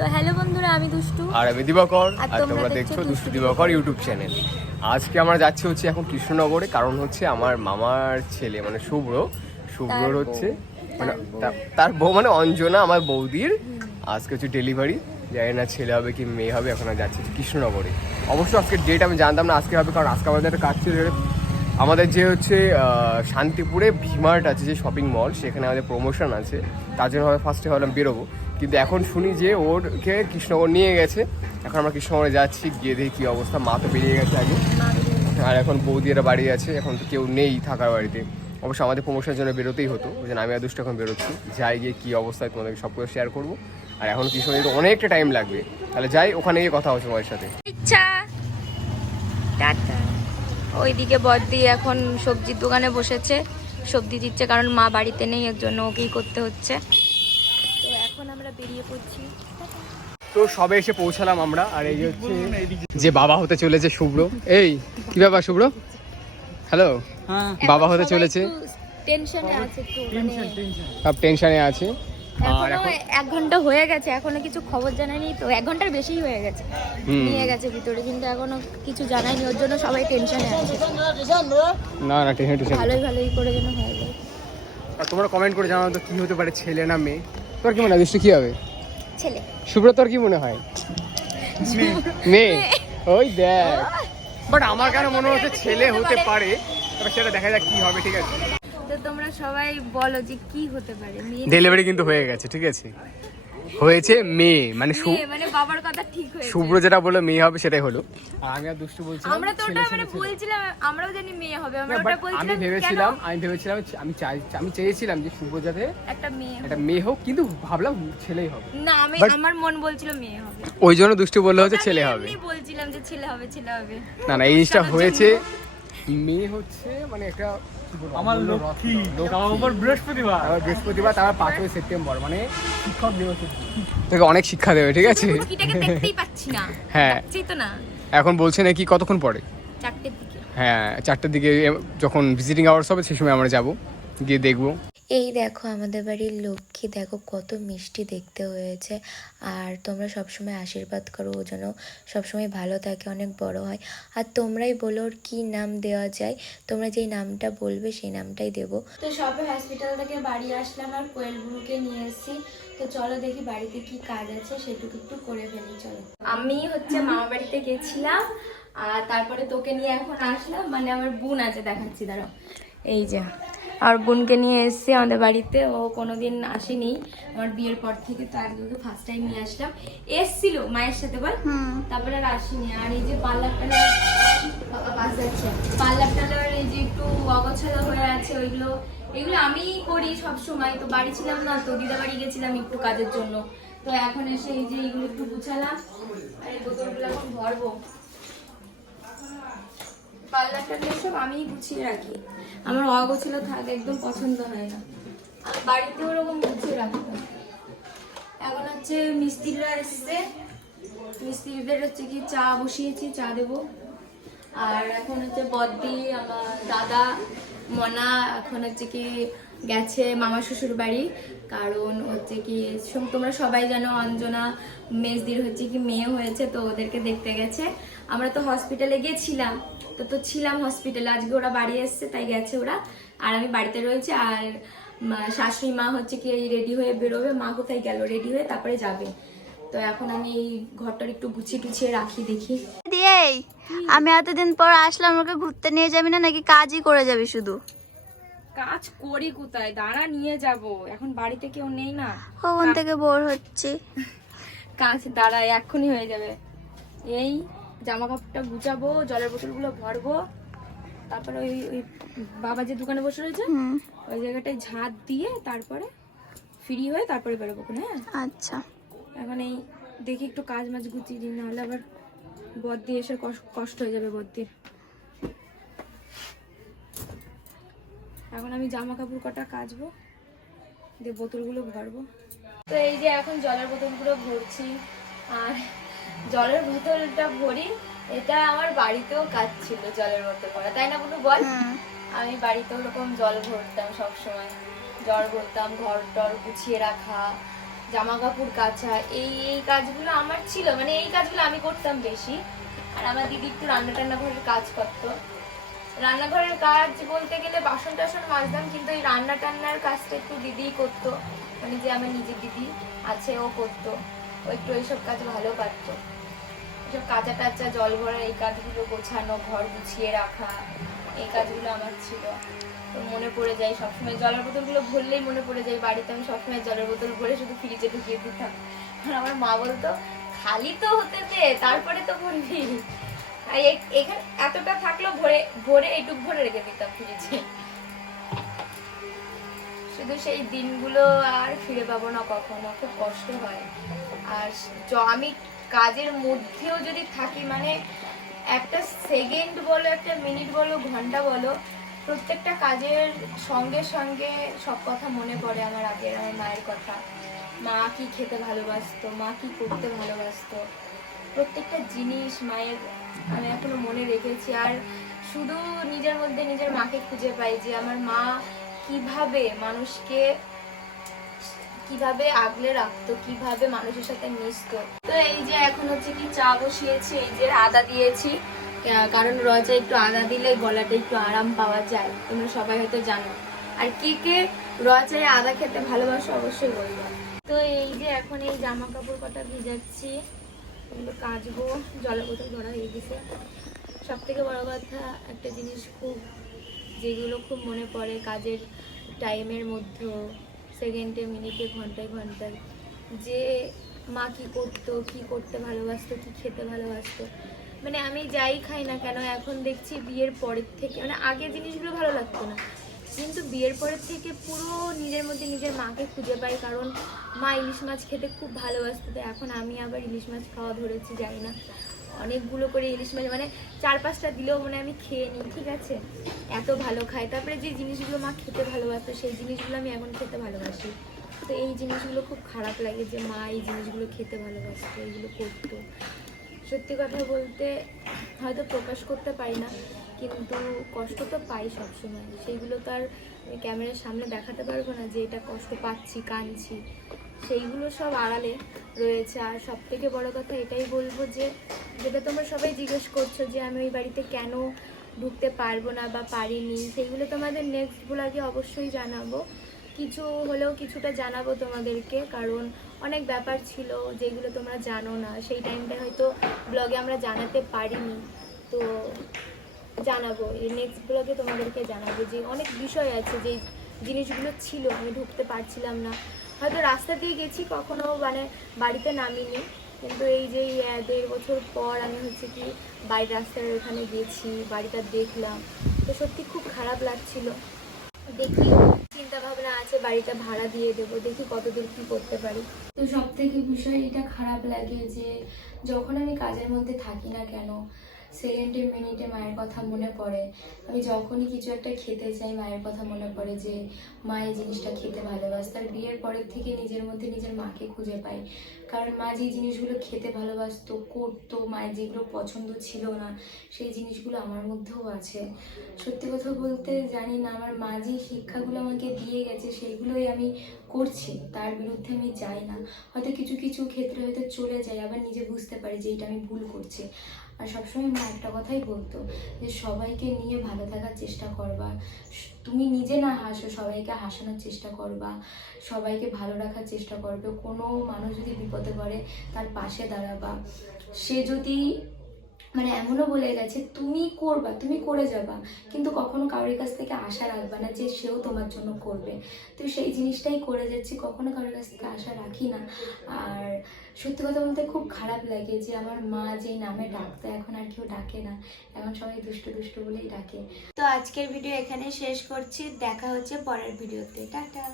তো হ্যালো বন্ধুরা, আমি দুষ্টু আর আমি দিবাকর, আর আর তোমরা দেখছো দুষ্টু দিবাকর ইউটিউব চ্যানেল। আজকে আমরা যাচ্ছি হচ্ছে এখন কৃষ্ণনগরে, কারণ হচ্ছে আমার মামার ছেলে মানে শুভ্রর হচ্ছে মানে তার বউ মানে অঞ্জনা আমার বৌদির আজকে হচ্ছে ডেলিভারি। জানি না ছেলে হবে কি মেয়ে হবে, এখন যাচ্ছি কৃষ্ণনগরে। অবশ্য আজকে ডেট আমি জানতাম না আজকে হবে, কারণ আজকে আমাদের একটা কাজ ছিল। আমাদের যে হচ্ছে শান্তিপুরে ভিমার্ট আছে যে শপিং মল, সেখানে আমাদের প্রমোশন আছে, তার জন্য হবে ফার্স্টে ভাবলাম বেরোবো, কিন্তু এখন শুনি যে ওরকে কৃষ্ণনগর নিয়ে গেছে। এখন আমরা কৃষ্ণনগরে যাচ্ছি, গিয়ে দেখি কী অবস্থা। মা তো বেরিয়ে গেছে আগে, আর এখন বৌদিরা বাড়ি আছে, এখন তো কেউ নেই থাকার বাড়িতে। অবশ্য আমাদের প্রমোশনের জন্য বেরোতেই হতো, ওই জন্য আমি আর দুষ্ট এখন বেরোচ্ছি। যাই গিয়ে কী অবস্থায় তোমাদেরকে সব কিছু শেয়ার করবো। আর এখন কৃষ্ণনগরে অনেকটা টাইম লাগবে, তাহলে যাই ওখানে গিয়ে কথা হচ্ছে তোমার সাথে। ইচ্ছা টাটা। ওইদিকে বড়দি এখন সবজির দোকানে বসেছে, সবজি দিচ্ছে, কারণ মা বাড়িতে নেই, এর জন্য ওকেই করতে হচ্ছে। তো এখন আমরা বেরিয়ে পড়ছি। তো সবে এসে পৌঁছালাম আমরা, আর এই হচ্ছে যে বাবা হতে চলেছে শুভ্র। এই কি ব্যাপার শুভ্র? হ্যালো, বাবা হতে চলেছে। টেনশনে আছে তো, সব টেনশনে আছে। আর এখনো 1 ঘন্টা হয়ে গেছে, এখনো কিছু খবর জানায়নি। তো 1 ঘন্টার বেশি হয়ে গেছে, নিয়ে গেছে ভিতরে, কিন্তু এখনো কিছু জানায়নি, ওর জন্য সবাই টেনশনে আছে। না টেনশন ভালোই করে যেন হয়ে যায়। আর তোমরা কমেন্ট করে জানাও তো কি হতে পারে, ছেলে না মেয়ে? তোর কি মনে হয় কি হবে? ছেলে। শুভ্র তোর কি মনে হয়? মেয়ে। ওই দেখ, বাট আমার কেন মনে হচ্ছে ছেলে হতে পারে, তবে সেটা দেখা যাক কি হবে। ঠিক আছে, তো তোমরা সবাই বলো যে কি হতে পারে। ডেলিভারি কিন্তু হয়ে গেছে, ঠিক আছে, হয়েছে মেয়ে, মানে মানে বাবার কথা ঠিক হয়েছে। শুভ্র যেটা বললো মেয়ে হবে সেটাই হলো। আর আমি আর দুষ্টু বলছিলাম আমরা তো ওটা মানে বলছিলাম, আমরাও জানি মেয়ে হবে, আমরা ওটা বলছিলাম। আমি চেয়েছিলাম যে শুভ্র যাতে একটা মেয়ে হোক, কিন্তু ভাবলাম ছেলেই হবে। না, আমার মন বলছিল মেয়ে হবে, ওই জন্য দুষ্টু বললো হচ্ছে ছেলে হবে। আমি বলছিলাম যে ছেলে হবে। না এই জিনিসটা হয়েছে, মেয়ে হচ্ছে মানে একটা আমার লক্ষ্মী। আমার বৃহস্পতিবার তারপর 5ই সেপ্টেম্বর মানে শিক্ষক দিবস, তোকে অনেক শিক্ষা দেবে, ঠিক আছে? দেখতেই পাচ্ছি না, হ্যাঁ তো না, এখন বলছে নাকি কতক্ষণ পরে? 4টের দিকে। হ্যাঁ 4টের দিকে যখন ভিজিটিং আওয়ার্স হবে সেই সময় আমরা যাব, গিয়ে দেখবো। এই দেখো আমাদের বাড়ির লক্ষ্মী, দেখো কত মিষ্টি দেখতে হয়েছে। আর তোমরা সবসময় আশীর্বাদ করো, ও যেন সবসময় ভালো থাকে, অনেক বড় হয়। আর তোমরাই বলো ওর কী নাম দেওয়া যায়, তোমরা যেই নামটা বলবে সেই নামটাই দেবো। তো সবে হসপিটাল থেকে বাড়ি আসলাম, আর কোয়েল বুড়ুকে নিয়ে এসেছি। তো চলো দেখি বাড়িতে কি কাজ আছে সেটুকু একটু করে ফেলি, চলো। আমি হচ্ছে মামা বাড়িতে গেছিলাম, আর তারপরে তোকে নিয়ে এখন আসলাম। মানে আমার বোন আছে, দেখাচ্ছি দাঁড়াও। এই যে আর বোনকে নিয়ে এসেছি আমাদের বাড়িতে, ও কোনোদিন আসেনি আমার বিয়ের পর থেকে, তো আজকে ফার্স্ট টাইম নিয়ে আসলাম। এসছিল মায়ের সাথে বল, তারপরে আর আসেনি। আর এই যে পার্লারটা এই যে একটু অগোছালো হয়ে আছে, এগুলো আমি করি সব সময়। তো বাড়ি ছিলাম না, তো দিদা বাড়ি গেছিলাম একটু কাজের জন্য। তো এখন এসে এই যে এগুলো একটু গুছালাম, আর এই বোতলগুলো এখন ভরবো। পার্লারটা সব আমিই গুছিয়ে রাখি, আমার অগোছালো থাকে একদম পছন্দ হয় না, বাড়িতে ওরকম গুছিয়ে রাখতাম। এখন হচ্ছে মিস্ত্রিরা এসছে, মিস্ত্রিদের হচ্ছে কি চা বসিয়েছি, চা দেবো। আর এখন হচ্ছে বদ্দি, আমার দাদা, মনা এখন হচ্ছে কি গেছে মামা শ্বশুর বাড়ি, কারণ হচ্ছে কি তোমরা সবাই জানো অঞ্জনা মেজদির হচ্ছে কি মেয়ে হয়েছে, তো ওদেরকে দেখতে গেছে। আমরা তো হসপিটালে গেছিলাম, তো ছিলাম হসপিটালে, আজকে ওরা বাড়ি এসছে তাই গেছে ওরা, আর আমি বাড়িতে রয়েছি। আর শাশুড়ি মা হচ্ছে কি রেডি হয়ে বেরোবে, মা কোথায় গেল, রেডি হয়ে তারপরে যাবে। তো এখন আমি এই ঘরটার একটু গুছিয়ে রাখি, দেখি। দিয়েই আমি এতদিন পর আসলাম, ওকে ঘুরতে নিয়ে যাবি না নাকি কাজই করে যাবি শুধু? কাজ করি কোথায়, দাঁড়া নিয়ে যাব, এখন বাড়িতে কেউ নেই না, কখন থেকে বোর হচ্ছি। কাজ দাঁড়া এক্ষুনি হয়ে যাবে। এই জামা কাপড়টা গুছাবো, জলের বোতলগুলো ভরবো, তারপরে ওই বাবা যে দোকানে বসে রয়েছে ওই জায়গাটায় ঝাঁট দিয়ে তারপরে ফ্রি হয়ে তারপরে বেরোবো। হ্যাঁ আচ্ছা, এখন এই দেখি একটু কাজ মাছ গুছিয়ে দিই, নাহলে আবার বদ্দি এসে কষ্ট হয়ে যাবে বদ্দির। এখন আমি জামা কাপড় কটা কাচবো, দিয়ে বোতলগুলো ভরবো। তো এই যে এখন জলের বোতলগুলো ভরছি, আর জলের বোতলটা ভরি, এটা আমার বাড়িতেও কাজ ছিল জলের বোতল ভরা, তাই না বলু বল? আমি বাড়িতেও ওরকম জল ভরতাম, সবসময় জল ভরতাম, ঘর টর গুছিয়ে রাখা, জামা কাপড় কাচা, এই এই কাজগুলো আমার ছিল, মানে এই কাজগুলো আমি করতাম বেশি। আর আমার দিদি একটু রান্না টান্না ঘরের কাজ করতো। রান্নাঘরের কাজ বলতে গেলে বাসন টাসন মাজতাম, কিন্তু এই রান্না টান্নার কাজটা একটু দিদিই করতো, মানে যে আমার নিজের দিদি আছে ও করতো। ও একটু এইসব কাজ ভালো পারতো, এসব কাঁচা টাচা, জল ভরা, এই কাজগুলো, গোছানো, ঘর গুছিয়ে রাখা, এই কাজগুলো আমার ছিল। তো মনে পড়ে যায় সবসময়, জলের বোতলগুলো ভরলেই মনে পড়ে যায় বাড়িতে আমি সবসময় জলের বোতল ভরে শুধু ফ্রিজে ঢুকিয়ে দিতাম। আর আমার মা বলতো খালি তো হতে দে, তারপরে তো ভরবি। আর এখানে এতটা থাকলেও ভরে ভরে এইটুক ভরে রেখে দিতাম ফ্রিজে। শুধু সেই দিনগুলো আর ফিরে পাবো না কখনো, খুব কষ্ট হয়। আর আমি কাজের মধ্যেও যদি থাকি, মানে একটা সেকেন্ড বলো, একটা মিনিট বলো, ঘন্টা বলো, প্রত্যেকটা কাজের সঙ্গে সঙ্গে সব কথা মনে পড়ে আমার আগের, আমার মায়ের কথা। মা কি খেতে ভালোবাসতো, মা কি করতে ভালোবাসতো, প্রত্যেকটা জিনিস মায়ের আমি এখনো মনে রেখেছি। আর শুধু নিজের মধ্যে নিজের মাকে খুঁজে পাই, যে আমার মা কিভাবে মানুষকে কিভাবে আগলে রাখতো, কিভাবে মানুষের সাথে মিশতো। তো এই যে এখন হচ্ছে কি চা বসিয়েছি, এই যে আদা দিয়েছি, কারণ রজা একটু আদা দিলে গলাটা একটু আরাম পাওয়া যায়, তোমরা সবাই হয়তো জানো। আর কে কে রজায় আদা খেতে ভালোবাসো অবশ্যই বলবো। তো এই যে এখন এই জামা কাপড় কটা ভিজাচ্ছি, এগুলো কাচবো, জলের বোতল ভরা হয়ে গেছে। সব থেকে বড় কথা একটা জিনিস যেগুলো খুব মনে পড়ে কাজের টাইমের মধ্যে, সেকেন্ডে, মিনিটে, ঘন্টায় ঘন্টায়, যে মা কি করতো, কি করতে ভালোবাসতো, কি খেতে ভালোবাসতো। মানে আমি যাই খাই না কেন এখন দেখছি বিয়ের পরের থেকে, মানে আগে জিনিসগুলো ভালো লাগতো না, কিন্তু বিয়ের পরের থেকে পুরো নিজের মধ্যে নিজের মাকে খুঁজে পাই। কারণ মা ইলিশ মাছ খেতে খুব ভালোবাসতো, তো এখন আমি আবার ইলিশ মাছ খাওয়া ধরেছি, জানি না অনেকগুলো করে ইলিশ মাছ, মানে 4-5টা দিলেও মানে আমি খেয়ে নিই, ঠিক আছে, এত ভালো খাই। তারপরে যে জিনিসগুলো মা খেতে ভালোবাসতো সেই জিনিসগুলো আমি এখন খেতে ভালোবাসি। তো এই জিনিসগুলো খুব খারাপ লাগে যে মা এই জিনিসগুলো খেতে ভালোবাসতো, এইগুলো করতো। সত্যি কথা বলতে হয়তো প্রকাশ করতে পারি না, কিন্তু কষ্ট তো পাই সবসময়, সেইগুলো তো আর ক্যামেরার সামনে দেখাতে পারবো না যে এটা কষ্ট পাচ্ছি, কাঁদছি, সেইগুলো সব আড়ালে রয়েছে। আর সব থেকে বড় কথা এটাই বলবো যে যেটা তোমরা সবাই জিজ্ঞেস করছো যে আমি ওই বাড়িতে কেন ঢুকতে পারবো না বা পারিনি, সেইগুলো তোমাদের নেক্সট ব্লগে অবশ্যই জানাবো, কিছু হলেও কিছুটা জানাবো তোমাদেরকে। কারণ অনেক ব্যাপার ছিল যেগুলো তোমরা জানো না, সেই টাইমটায় হয়তো ব্লগে আমরা জানাতে পারিনি, তো জানাবো এই নেক্সট ব্লগে তোমাদেরকে জানাবো যে অনেক বিষয় আছে যে জিনিসগুলো ছিল আমি ঢুকতে পারছিলাম না, হয়তো রাস্তা দিয়ে গেছি, কখনো মানে বাড়িতে নামিনি, কিন্তু এই যে 1.5 বছর পর আমি হচ্ছে কি বাড়ির রাস্তার ওখানে গেছি, বাড়িটা দেখলাম, তো সত্যি খুব খারাপ লাগছিল। দেখি চিন্তা ভাবনা আছে বাড়িটা ভাড়া দিয়ে দেবো, দেখি কতদূর কি করতে পারি। তো সব থেকে বিষয় এটা খারাপ লাগে যে যখন আমি কাজের মধ্যে থাকি না কেন, সেকেন্ডে মিনিটে মায়ের কথা মনে পড়ে। আমি যখনই কিছু একটা খেতে চাই মায়ের কথা মনে পড়ে যে মা এই জিনিসটা খেতে ভালোবাসত। আর বিয়ের পরের থেকে নিজের মধ্যে নিজের মাকে খুঁজে পাই, কারণ মা যে জিনিসগুলো খেতে ভালোবাসতো, করতো, মায়ের যেগুলো পছন্দ ছিল না সেই জিনিসগুলো আমার মধ্যেও আছে। সত্যি কথা বলতে জানি না আমার মা যে শিক্ষাগুলো আমাকে দিয়ে গেছে সেইগুলোই আমি করছি, তার বিরুদ্ধে আমি যাই না। হয়তো কিছু কিছু ক্ষেত্রে হয়তো চলে যাই, আবার নিজে বুঝতে পারি যে এটা আমি ভুল করছি। আর সবসময় মা একটা কথাই বলতো যে সবাইকে নিয়ে ভালো থাকার চেষ্টা করবা, তুমি নিজে না হাসো সবাইকে হাসানোর চেষ্টা করবা, সবাইকে ভালো রাখার চেষ্টা করবে, কোনো মানুষ যদি বিপদে পড়ে তার পাশে দাঁড়াবা। সে যদি মানে এমনও বলে গেছে তুমি করবা, তুমি করে যাবা, কিন্তু কখনো কারোর কাছ থেকে আশা রাখবা না যে সেও তোমার জন্য করবে। তো সেই জিনিসটাই করে যাচ্ছি, কখনো কারোর কাছ থেকে আশা রাখি না। আর সত্যি কথা বলতে খুব খারাপ লাগে যে আমার মা যেই নামে ডাকতো এখন আর কেউ ডাকে না, এখন সবাই দুষ্টু দুষ্টু বলেই ডাকে। তো আজকের ভিডিও এখানে শেষ করছি, দেখা হচ্ছে পরের ভিডিওতে, টাটা।